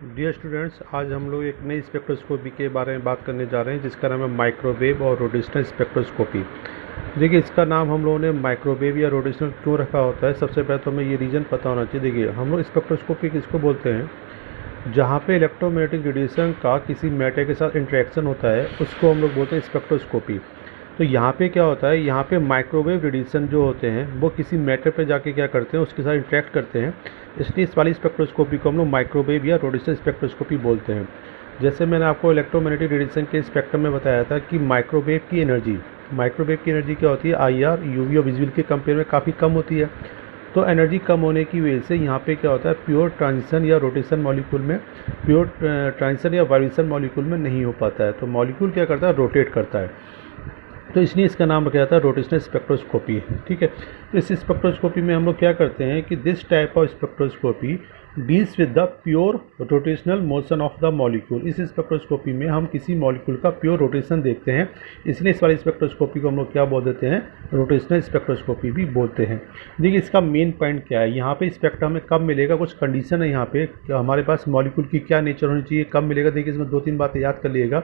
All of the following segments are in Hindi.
डियर स्टूडेंट्स, आज हम लोग एक नई स्पेक्ट्रोस्कोपी के बारे में बात करने जा रहे हैं जिसका नाम है माइक्रोवेव और रोटेशनल स्पेक्ट्रोस्कोपी। देखिए, इसका नाम हम लोगों ने माइक्रोवेव या रोटेशनल क्यों रखा होता है, सबसे पहले तो हमें ये रीज़न पता होना चाहिए। देखिए, हम लोग स्पेक्ट्रोस्कोपी किसको बोलते हैं, जहाँ पे इलेक्ट्रोमैग्नेटिक रेडिएशन का किसी मैटर के साथ इंटरेक्शन होता है उसको हम लोग बोलते हैं स्पेक्ट्रोस्कोपी। तो यहाँ पे क्या होता है, यहाँ पे माइक्रोवेव रेडिएशन जो होते हैं वो किसी मैटर पे जाके क्या करते हैं, उसके साथ इंटरेक्ट करते हैं। इसलिए इस वाली स्पेक्ट्रोस्कोपी को हम लोग माइक्रोवेव या रोटेशनल स्पेक्ट्रोस्कोपी बोलते हैं। जैसे मैंने आपको इलेक्ट्रोमैग्नेटिक रेडिएशन के स्पेक्ट्रम में बताया था कि माइक्रोवेव की एनर्जी क्या होती है, IR UV और विजुअल के कंपेयर में काफ़ी कम होती है। तो एनर्जी कम होने की वजह से यहाँ पे क्या होता है, प्योर ट्रांजिशन या रोटेशन मॉलिक्यूल में प्योर ट्रांजिशन या वाइब्रेशन मॉलिक्यूल में नहीं हो पाता है। तो मॉलिक्यूल क्या करता है, रोटेट करता है। तो इसलिए इसका नाम रखा जाता है रोटेशनल स्पेक्ट्रोस्कोपी। ठीक है, तो इस स्पेक्ट्रोस्कोपी में हम लोग क्या करते हैं कि this type of spectroscopy deals with the pure rotational motion of the molecule. इस स्पेक्ट्रोस्कोपी में हम किसी मॉलिक्यूल का प्योर रोटेशन देखते हैं, इसलिए इस वाली स्पेक्ट्रोस्कोपी को हम लोग क्या बोल देते हैं, रोटेशनल स्पेक्ट्रोस्कोपी भी बोलते हैं। देखिए, इसका मेन पॉइंट क्या है, यहाँ पे स्पेक्ट्रा हमें कब मिलेगा, कुछ कंडीशन है यहाँ पे कि हमारे पास मॉलिक्यूल की क्या नेचर होनी चाहिए, कब मिलेगा। देखिए, इसमें 2-3 बातें याद कर लीजिएगा।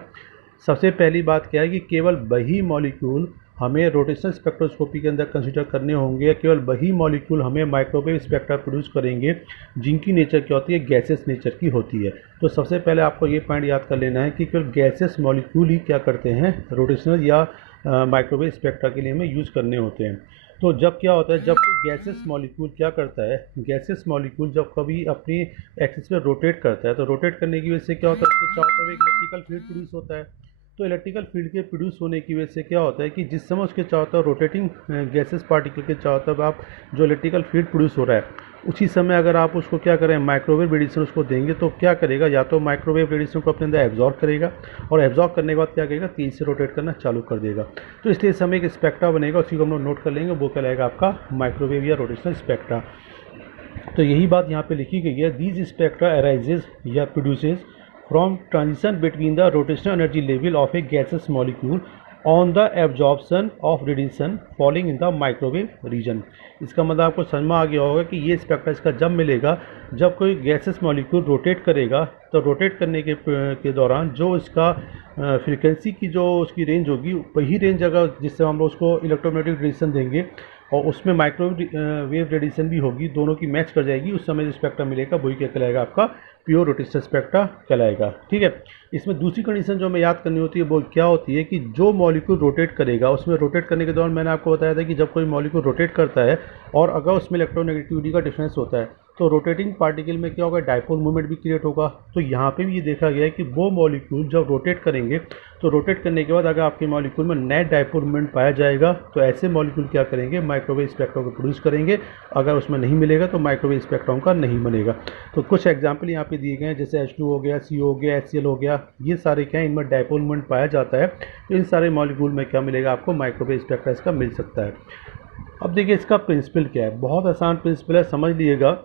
सबसे पहली बात क्या है कि केवल वही मॉलिक्यूल हमें रोटेशनल स्पेक्ट्रोस्कोपी के अंदर कंसीडर करने होंगे, केवल वही मॉलिक्यूल हमें माइक्रोवेव स्पेक्ट्रा प्रोड्यूस करेंगे जिनकी नेचर क्या होती है, गैसेस नेचर की होती है। तो सबसे पहले आपको ये पॉइंट याद कर लेना है कि केवल गैसेस मॉलिक्यूल ही क्या करते हैं, रोटेशनल या माइक्रोवेव स्पेक्ट्रा के लिए हमें यूज़ करने होते हैं। तो जब क्या होता है, जब कोई गैसेस मॉलिक्यूल क्या करता है, गैसेस मॉलिक्यूल जब कभी अपनी एक्सिस पे रोटेट करता है, तो रोटेट करने की वजह से क्या होता है, उसके चारों तरफ एक इलेक्ट्रिकल फील्ड प्रोड्यूस होता है। तो इलेक्ट्रिकल फील्ड के प्रोड्यूस होने की वजह से क्या होता है कि जिस समय उसके चारों तरफ रोटेटिंग गैसेस पार्टिकल के चारों तरफ आप जो इलेक्ट्रिकल फील्ड प्रोड्यूस हो रहा है, उसी समय अगर आप उसको क्या करें, माइक्रोवेव रेडिएशन उसको देंगे, तो क्या करेगा, या तो माइक्रोवेव रेडिएशन को अपने अंदर एब्जॉर्ब करेगा और एब्जॉर्ब करने के बाद क्या करेगा, तेज से रोटेट करना चालू कर देगा। तो इसलिए इस समय एक स्पेक्ट्रा बनेगा, उसी को हम लोग नोट कर लेंगे, वो कहलाएगा आपका माइक्रोवेव या रोटेशनल स्पेक्ट्रा। तो यही बात यहाँ पे लिखी गई है, दीज स्पेक्ट्रा अराइजेज या produces from transition between the rotational energy level of a gaseous molecule on the absorption of radiation falling in the microwave region। इसका मतलब आपको समझ में आ गया होगा कि ये स्पेक्ट्रा इसका जब मिलेगा जब कोई गैसेस मॉलिक्यूल रोटेट करेगा, तो रोटेट करने के दौरान जो इसका फ्रीक्वेंसी की जो उसकी रेंज होगी, वही रेंज अगर जिससे हम लोग उसको इलेक्ट्रोमैग्नेटिक रेडिएशन देंगे और उसमें माइक्रोवेव रेडिएशन भी होगी, दोनों की मैच कर जाएगी, उस समय जो स्पेक्ट्रा मिलेगा वही क्या कहलाएगा, आपका प्योर रोटेशनल स्पेक्ट्रा कहलाएगा। ठीक है, इसमें दूसरी कंडीशन जो हमें याद करनी होती है वो क्या होती है कि जो मॉलिक्यूल रोटेट करेगा, उसमें रोटेट करने के दौरान मैंने आपको बताया था कि जब कोई मॉलिक्यूल रोटेट करता है और अगर उसमें इलेक्ट्रोनेगेटिविटी का डिफरेंस होता है, तो रोटेटिंग पार्टिकल में क्या होगा, डायपोल मूवमेंट भी क्रिएट होगा। तो यहाँ पे भी ये देखा गया है कि वो मॉलिक्यूल जब रोटेट करेंगे, तो रोटेट करने के बाद अगर आपके मॉलिक्यूल में नेट डायपोल मूवमेंट पाया जाएगा, तो ऐसे मॉलिक्यूल क्या करेंगे, माइक्रोवेव स्पेक्ट्रा को प्रोड्यूस करेंगे। अगर उसमें नहीं मिलेगा तो माइक्रोवेव स्पेक्ट्रा का नहीं बनेगा। तो कुछ एग्जाम्पल यहाँ पे दिए गए हैं, जैसे H2 हो गया, CO हो गया, HCl हो गया, ये सारे क्या है, इनमें डायपोल मूवमेंट पाया जाता है। तो इन सारे मॉलिक्यूल में क्या मिलेगा, आपको माइक्रोवेव स्पेक्ट्रा इसका मिल सकता है। अब देखिए, इसका प्रिंसिपल क्या है, बहुत आसान प्रिंसिपल है, समझ लीजिएगा।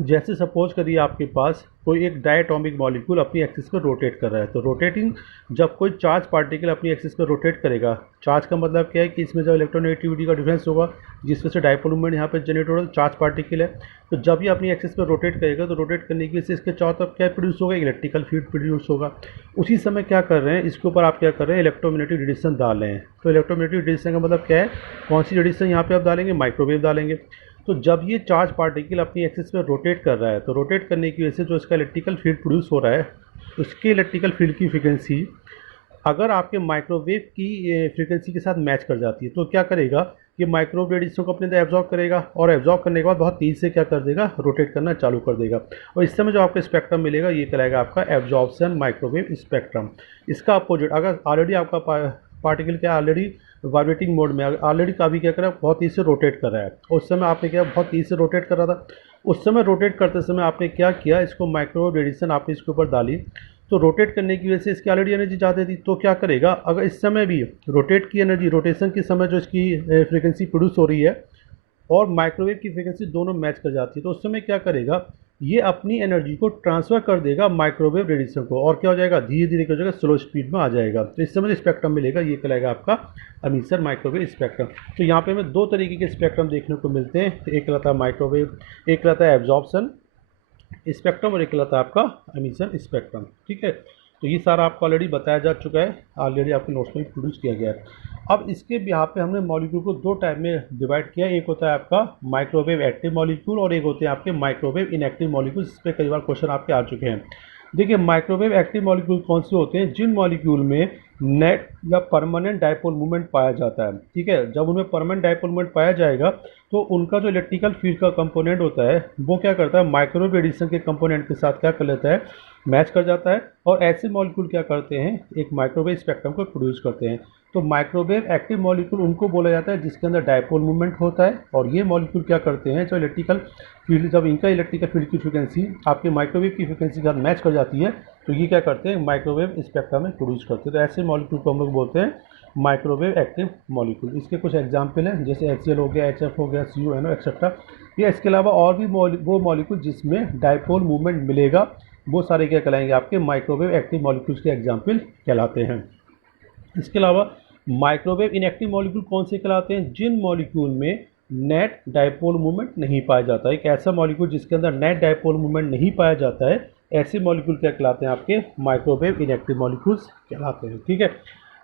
जैसे सपोज करिए आपके पास कोई एक डायटोमिक मॉलिक्यूल अपनी एक्सिस पर रोटेट कर रहा है, तो रोटेटिंग जब कोई चार्ज पार्टिकल अपनी एक्सिस पर रोटेट करेगा, चार्ज का मतलब क्या है कि इसमें जब इलेक्ट्रोनेगेटिविटी का डिफरेंस होगा जिस वजह से डायपोल मूवमेंट यहाँ पर जनरेट हो रहा है, चार्ज पार्टिकल है, तो जब ये अपनी एक्सिस पर रोटेट करेगा तो रोटेट करने की वजह से इसके चारों तरफ क्या प्रोड्यूस होगा, इलेक्ट्रिकल फील्ड प्रोड्यूस होगा। उसी समय क्या कर रहे हैं, इसके ऊपर आप क्या कर रहे हैं, इलेक्ट्रोमैग्नेटिक रेडिएशन डाल रहे हैं। तो इलेक्ट्रोमैग्नेटिक रेडिएशन का मतलब क्या है, कौन सी रेडिएशन यहाँ पे आप डालेंगे, माइक्रोवेव डालेंगे। तो जब ये चार्ज पार्टिकल अपनी एक्सिस पे रोटेट कर रहा है, तो रोटेट करने की वजह से जो इसका इलेक्ट्रिकल फील्ड प्रोड्यूस हो रहा है, उसके इलेक्ट्रिकल फील्ड की फ्रीक्वेंसी अगर आपके माइक्रोवेव की फ्रीक्वेंसी के साथ मैच कर जाती है, तो क्या करेगा, ये माइक्रोवेव रेडिएशन को अपने अंदर एब्जॉर्ब करेगा और एब्जॉर्ब करने के बाद बहुत तेज़ से क्या कर देगा, रोटेट करना चालू कर देगा। और इस समय जो आपका स्पेक्ट्रम मिलेगा ये कहलाएगा आपका एब्जॉर्प्शन माइक्रोवेव स्पेक्ट्रम। इसका अपोजिट, अगर ऑलरेडी आपका पार्टिकल क्या ऑलरेडी वाइब्रेटिंग मोड में, ऑलरेडी काफ़ी क्या कर रहा है, बहुत तेज़ से रोटेट कर रहा है, उस समय आपने क्या, बहुत तेज़ से रोटेट कर रहा था, उस समय रोटेट करते समय आपने क्या किया, इसको माइक्रोवेव रेडिएशन आपने इसके ऊपर डाली, तो रोटेट करने की वजह से इसकी ऑलरेडी एनर्जी ज़्यादा थी। तो क्या करेगा, अगर इस समय भी रोटेट की एनर्जी, रोटेशन के समय जो इसकी फ्रीक्वेंसी प्रोड्यूस हो रही है और माइक्रोवेव की फ्रीक्वेंसी दोनों मैच कर जाती है, तो उस समय क्या करेगा, ये अपनी एनर्जी को ट्रांसफ़र कर देगा माइक्रोवेव रेडिएशन को, और क्या हो जाएगा, धीरे धीरे क्या हो जाएगा, स्लो स्पीड में आ जाएगा। तो इस समय जो स्पेक्ट्रम मिलेगा ये कहलाएगा आपका एमिशन माइक्रोवेव स्पेक्ट्रम। तो यहाँ पे हमें दो तरीके के स्पेक्ट्रम देखने को मिलते हैं, एक रहता है माइक्रोवेव, एक रहता है एब्जॉर्प्शन स्पेक्ट्रम और एक कहलाता है आपका एमिशन स्पेक्ट्रम। ठीक है, तो ये सारा आपको ऑलरेडी बताया जा चुका है, ऑलरेडी आपके नोट्स में प्रोड्यूस किया गया है। अब इसके बिहाफ पे हमने मॉलिक्यूल को दो टाइप में डिवाइड किया, एक होता है आपका माइक्रोवेव एक्टिव मॉलिक्यूल और एक होते हैं आपके माइक्रोवेव इनएक्टिव मॉलिक्यूल। इस पर कई बार क्वेश्चन आपके आ चुके हैं। देखिए माइक्रोवेव एक्टिव मॉलिक्यूल कौन से होते हैं, जिन मॉलिक्यूल में नेट या परमानेंट डायपोल मूवमेंट पाया जाता है। ठीक है, जब उनमें परमानेंट डायपोल मूवमेंट पाया जाएगा तो उनका जो इलेक्ट्रिकल फील्ड का कंपोनेंट होता है वो क्या करता है, माइक्रोवेव रेडिएशन के कंपोनेंट के साथ क्या कर लेता है, मैच कर जाता है, और ऐसे मॉलिक्यूल क्या करते हैं, एक माइक्रोवेव स्पेक्ट्रम को प्रोड्यूस करते हैं। तो माइक्रोवेव एक्टिव मॉलिक्यूल उनको बोला जाता है जिसके अंदर डायपोल मूवमेंट होता है, और ये मॉलिक्यूल क्या करते हैं, जो इलेक्ट्रिकल फील्ड, जब इनका इलेक्ट्रिकल फील्ड की फ्रिक्वेंसी आपके माइक्रोवेव की फ्रिक्वेंसी के साथ मैच कर जाती है तो ये क्या करते हैं, माइक्रोवेव स्पेक्ट्रम में प्रोड्यूस करते हैं। तो ऐसे मॉलिक्यूल को हम लोग बोलते हैं माइक्रोवेव एक्टिव मॉलिक्यूल। इसके कुछ एग्जाम्पल हैं, जैसे HCl हो गया, HF हो गया, CuNO एक्सेट्रा। या इसके अलावा और भी वो मॉलिक्यूल जिसमें डायपोल मूवमेंट मिलेगा वो सारे क्या कहलाएंगे, आपके माइक्रोवेव एक्टिव मॉलिक्यूल्स के एग्जाम्पल कहलाते हैं। इसके अलावा माइक्रोवेव इनएक्टिव मॉलिक्यूल कौन से कहलाते हैं, जिन मॉलिक्यूल में नेट डायपोल मूवमेंट नहीं पाया जाता है। एक ऐसा मॉलिक्यूल जिसके अंदर नेट डायपोल मूवमेंट नहीं पाया जाता है, ऐसे मॉलिक्यूल क्या कहलाते हैं, आपके माइक्रोवेव इनएक्टिव मॉलिक्यूल्स कहलाते हैं। ठीक है,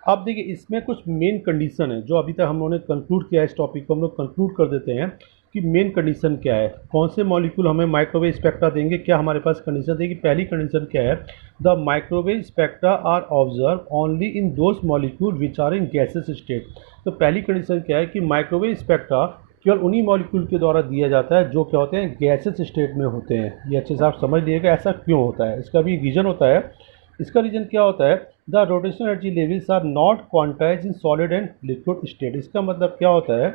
अब देखिए इसमें कुछ मेन कंडीशन है जो अभी तक हम लोगों ने कंक्लूड किया है। इस टॉपिक को हम लोग कंक्लूड कर देते हैं कि मेन कंडीशन क्या है, कौन से मॉलिक्यूल हमें माइक्रोवेव स्पेक्ट्रा देंगे। क्या हमारे पास कंडीशन देखिए, पहली कंडीशन क्या है, the microwave spectra are observe only in those molecule which are in gases state. तो पहली कंडीशन क्या है कि माइक्रोवेव स्पेक्ट्रा केवल उन्हीं मॉलिक्यूल के द्वारा दिया जाता है जो क्या होते हैं, गैसेस स्टेट में होते हैं। ये अच्छे से आप समझ लीजिएगा ऐसा क्यों होता है, इसका भी रीज़न होता है। इसका रीज़न क्या होता है, the rotational energy levels are not quantize in solid and liquid state. इसका मतलब क्या होता है,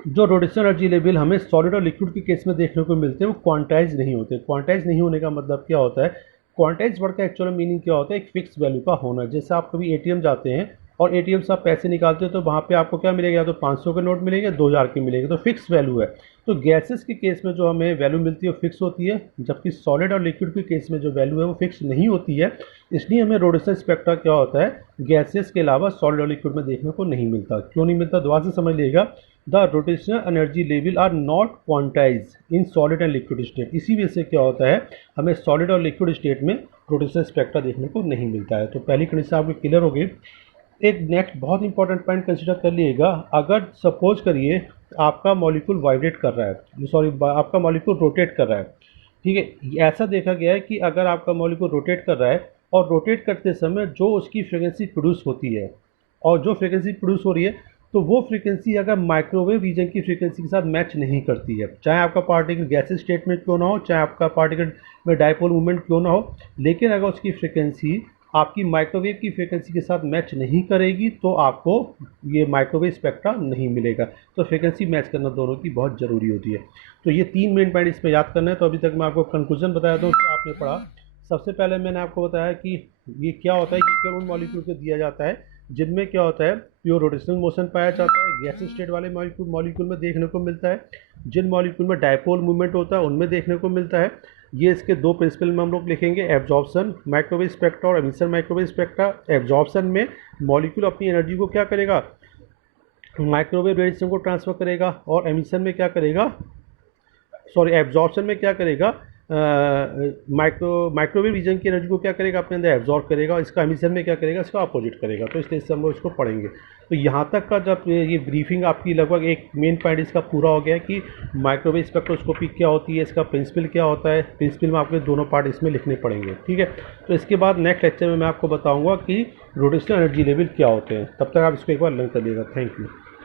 जो रोटेशनल एनर्जी लेवल हमें सॉलिड और लिक्विड के केस में देखने को मिलते हैं वो क्वांटाइज नहीं होते। क्वांटाइज नहीं होने का मतलब क्या होता है, क्वांटाइज वर्ड का एक्चुअल मीनिंग क्या होता है, एक फिक्स वैल्यू का होना। जैसे आप कभी ATM जाते हैं और ATM से आप पैसे निकालते हो तो वहाँ पे आपको क्या मिलेगा, या तो 500 के नोट मिलेंगे, 2000 के मिलेंगे, तो फिक्स वैल्यू है। तो गैसेस के केस में जो हमें वैल्यू मिलती है वो फिक्स होती है, जबकि सॉलिड और लिक्विड के केस में जो वैल्यू है वो फिक्स नहीं होती है। इसलिए हमें रोटेशनल स्पेक्ट्रा क्या होता है, गैसेस के अलावा सॉलिड और लिक्विड में देखने को नहीं मिलता। क्यों नहीं मिलता, दोबारा से समझ लीजिएगा, the rotational energy level are not quantize in solid and liquid state. इसी वजह से क्या होता है, हमें सॉलिड और लिक्विड स्टेट में रोटेशनल स्पेक्ट्रा देखने को नहीं मिलता है। तो पहली कंडीशन आपको क्लियर हो गई। एक नेक्स्ट बहुत इंपॉर्टेंट पॉइंट कंसिडर कर लीजिएगा, अगर सपोज करिए आपका मॉलिक्यूल वाइब्रेट कर रहा है, सॉरी आपका मॉलिक्यूल रोटेट कर रहा है। ठीक है, ऐसा देखा गया है कि अगर आपका मॉलिक्यूल रोटेट कर रहा है और रोटेट करते समय जो उसकी फ्रीक्वेंसी प्रोड्यूस होती है, और जो फ्रीक्वेंसी प्रोड्यूस हो रही है तो वो फ्रीक्वेंसी अगर माइक्रोवेव रीजन की फ्रीक्वेंसी के साथ मैच नहीं करती है, चाहे आपका पार्टिकल गैसेस स्टेट में क्यों ना हो, चाहे आपका पार्टिकल में डायपोल मूवमेंट क्यों ना हो, लेकिन अगर उसकी फ्रीक्वेंसी आपकी माइक्रोवेव की फ्रीक्वेंसी के साथ मैच नहीं करेगी तो आपको ये माइक्रोवेव स्पेक्ट्रा नहीं मिलेगा। तो फ्रीक्वेंसी मैच करना दोनों की बहुत ज़रूरी होती है। तो ये 3 मेन पॉइंट इसमें याद करना है। तो अभी तक मैं आपको कंक्लूजन बताया दूँ कि आपने पढ़ा। सबसे पहले मैंने आपको बताया कि ये क्या होता है, कि केवल उन मॉलिक्यूल को दिया जाता है जिनमें क्या होता है, प्योर रोटेशनल मोशन पाया जाता है, गैस स्टेट वाले मॉलिक्यूल में देखने को मिलता है। जिन मॉलिक्यूल में डायपोल मूवमेंट होता है उनमें देखने को मिलता है। ये इसके 2 प्रिंसिपल में हम लोग लिखेंगे, एब्जॉर्प्शन माइक्रोवेव स्पेक्ट्रा और एमिशन माइक्रोवेव स्पेक्ट्रा। एब्जॉर्प्शन में मॉलिक्यूल अपनी एनर्जी को क्या करेगा, माइक्रोवेव रेडिएशन को ट्रांसफर करेगा, और एमिशन में क्या करेगा, सॉरी एब्जॉर्प्शन में क्या करेगा, माइक्रोवेव रीजन की एनर्जी को क्या करेगा, अपने अंदर एब्जॉर्ब करेगा। इसका एमिशन में क्या करेगा, इसका अपोजिट करेगा। तो इस तरह से हम लोग इसको पढ़ेंगे। तो यहाँ तक का जब ये ब्रीफिंग आपकी लगभग एक मेन पॉइंट इसका पूरा हो गया कि माइक्रोवेव स्पेक्ट्रोस्कोपी क्या होती है, इसका प्रिंसिपल क्या होता है। प्रिंसिपल में आपके दोनों पार्ट इसमें लिखने पड़ेंगे। ठीक है, तो इसके बाद नेक्स्ट लेक्चर में मैं आपको बताऊँगा कि रोटेशनल एनर्जी लेवल क्या होते हैं। तब तक आप इसको एक बार लर्न कर लीजिएगा। Thank you.